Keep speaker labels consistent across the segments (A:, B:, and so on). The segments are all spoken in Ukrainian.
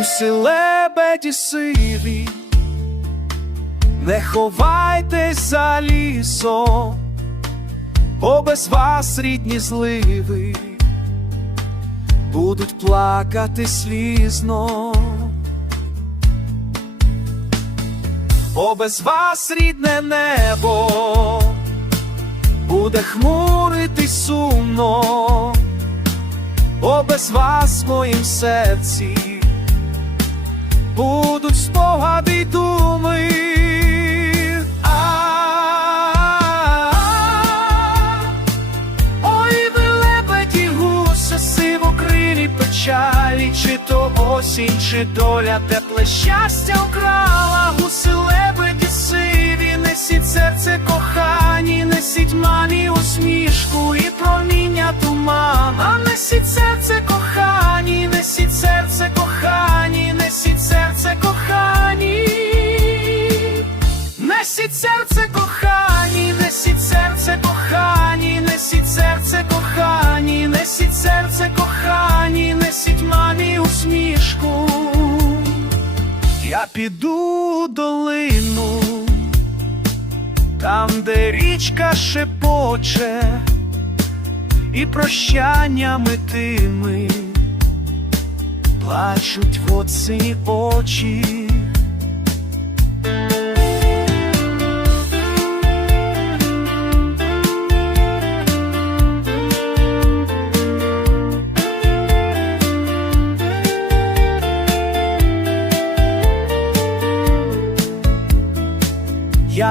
A: гуси лебеді сиві, не ховайтесь за лісом, бо без вас рідні зливи будуть плакати слізно. Бо без вас рідне небо буде хмуритись сумно, бо без вас в моїм серці будуть спогади й думи. Ой, ви лебеді, гуси, печалі, чи то осінь, чи доля тепле щастя вкрала, Несіть серце кохані, несіть серце кохані, несіть серце кохані, несіть серце кохані, несіть мамі усмішку. Я піду долину, там, де річка шепоче, і прощаннями тими плачуть в оці очі.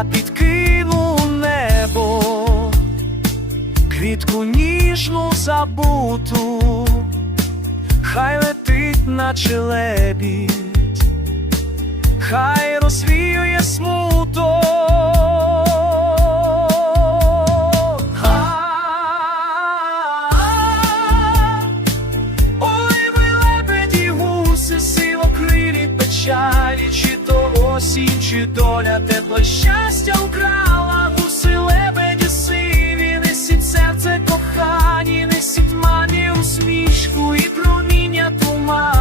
A: Підкину небо квітку ніжну забуту, хай летить наче лебідь, хай розвіює смуток. Чи доля тепло щастя украла, гуси лебеді сиві, несіть серце кохані, несіть мамі усмішку і проміння тумана,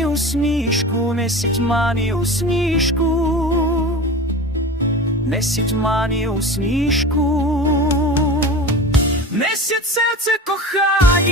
A: мамі усмішку, несіть мамі усмішку, несіть мамі усмішку, несіть серце кохані.